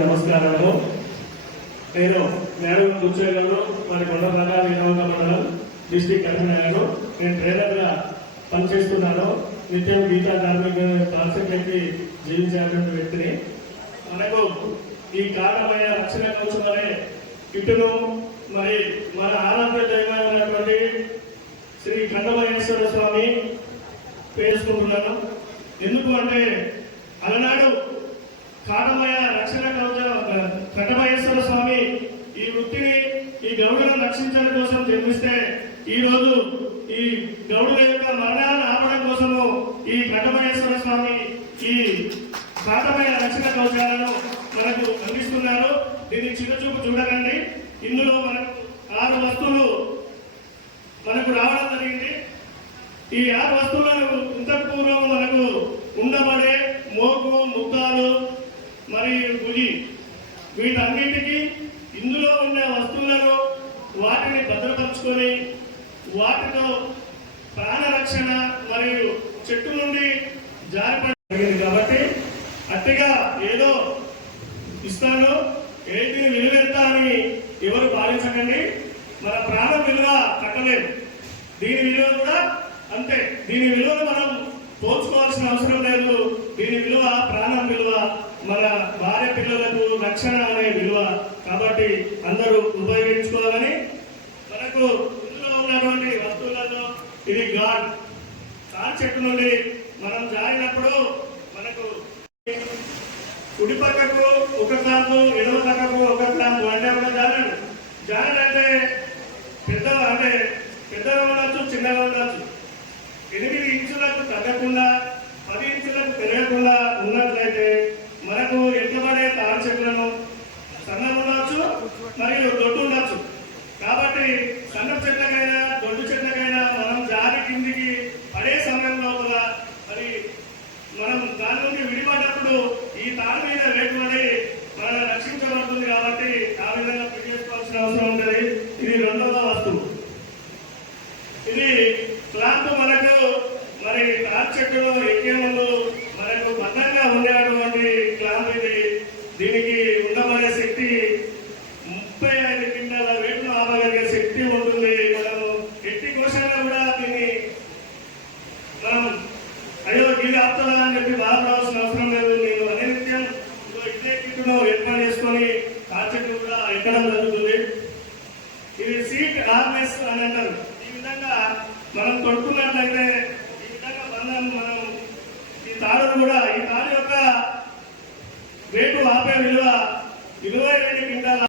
నమస్కారము నేను నేను కూర్చోగలను. మరి కొండ రంగా వినోద మండలం డిస్టిక్ కరీంనగర్. నేను ట్రైనర్గా పనిచేస్తున్నాను. నిత్యం గీతా ధార్మిక కాన్సెప్ట్కి జీవించేటువంటి వ్యక్తిని. మనకు ఈ కారణమైన రక్షణ కోసం అనే ఇటును మరి మన ఆనంద దైవమైనటువంటి శ్రీ కండమహేశ్వర స్వామి పేర్చుకుంటున్నాను ఎందుకు అంటే అలనాడు కాటమయ రక్షణ కవచ కటమహేశ్వర స్వామి ఈ వృత్తిని ఈ గౌడులను రక్షించడం కోసం జన్మిస్తే ఈ రోజు ఈ గౌడుల యొక్క మరణాలను ఆపడం కోసము ఈ కటమహేశ్వర స్వామి ఈ కాటమయ రక్షణ కవచాలను మనకు అందిస్తున్నారు. దీన్ని చిన్నచూపు చూడకండి. ఇందులో మనకు ఆరు వస్తువులు మనకు రావడం జరిగింది. ఈ ఆరు వస్తువులను ఇంతకు పూర్వం మనకు ఉండబడే మోకు ముక్తాలు మరియు గులి వీటన్నిటికీ ఇందులో ఉన్న వస్తువులను వాటిని భద్రపరుచుకొని వాటితో ప్రాణరక్షణ మరియు చెట్టు నుండి జారిపడింది కాబట్టి అట్టిగా ఏదో ఇస్తాను ఏంటి విలువ ఎంత అని ఎవరు భావించకండి. మన ప్రాణం విలువ కట్టలేదు దీని విలువ కూడా అంతే. దీని విలువను మనం పోల్చుకోవాల్సిన అవసరం లేదు. దీని విలువ ప్రాణం విలువ మన భార్య పిల్లలకు రక్షణ అనే విలువ. కాబట్టి అందరూ ఉపయోగించుకోవాలని మనకు ఇందులో ఉన్నటువంటి వస్తువులలో ఇది గాడ్. తాడి చెట్టు నుండి మనం జారినప్పుడు మనకు కుడి పక్కకు ఒక క్లాంపు ఎడవ పక్కకు ఒక క్లాంపు అంటే ఒక జారండి జానడు అంటే పెద్ద అంటే పెద్దగా ఉండొచ్చు చిన్నగా ఉండొచ్చు ఎనిమిది ఇంచులకు తగ్గకుండా పది ఇంచులకు పెరగకుండా ఉన్నట్లయితే మనకు ఎక్కబడే తాడి చెట్లను సన్నగా ఉండొచ్చు మరియు దొడ్డు ఉండొచ్చు కాబట్టి సన్న చెట్లకైనా దొడ్డు చెట్లకైనా మనం జారి కిందికి పడే సమయంలో లోపల మరి మనం దాని నుండి విడిపడ్డప్పుడు ఈ తాడు మీద వేటుబడి మనల్ని రక్షించబడుతుంది కాబట్టి ఆ విధంగా తెలియజేసుకోవాల్సిన చేసుకోవాల్సిన అవసరం ఉంటుంది. ఇది రెండవ వస్తువు. ఇది ప్లాంట్ మరి తాటి చెట్టులో ఎక్కే మనకు భద్రంగా ఉండేటువంటి క్లాంప్ ఇది దీనికి ఉండబడే శక్తి ముప్పై ఐదు కింటాల రేట్లు ఆపగలిగే శక్తి ఉంటుంది. మనము ఎట్టి కోశాల్లో కూడా దీన్ని మనం అయ్యో ఇది ఆపుతుందా అని చెప్పి బాధపడాల్సిన అవసరం లేదు. నేను అనిత్యం నిత్యం ఇదే కిట్టును ఏర్పాటు చేసుకొని చెట్టు కూడా ఎక్కడం జరుగుతుంది. ఇది సీట్ హార్నెస్ అని అంటారు. ఈ విధంగా మనం కొడుకున్నట్లయితే ఈ విధంగా బంధం మనం ఈ తాడు కూడా ఈ తాడు యొక్క రేటు ఆపే విలువ ఇరవై రెండు క్వింటాల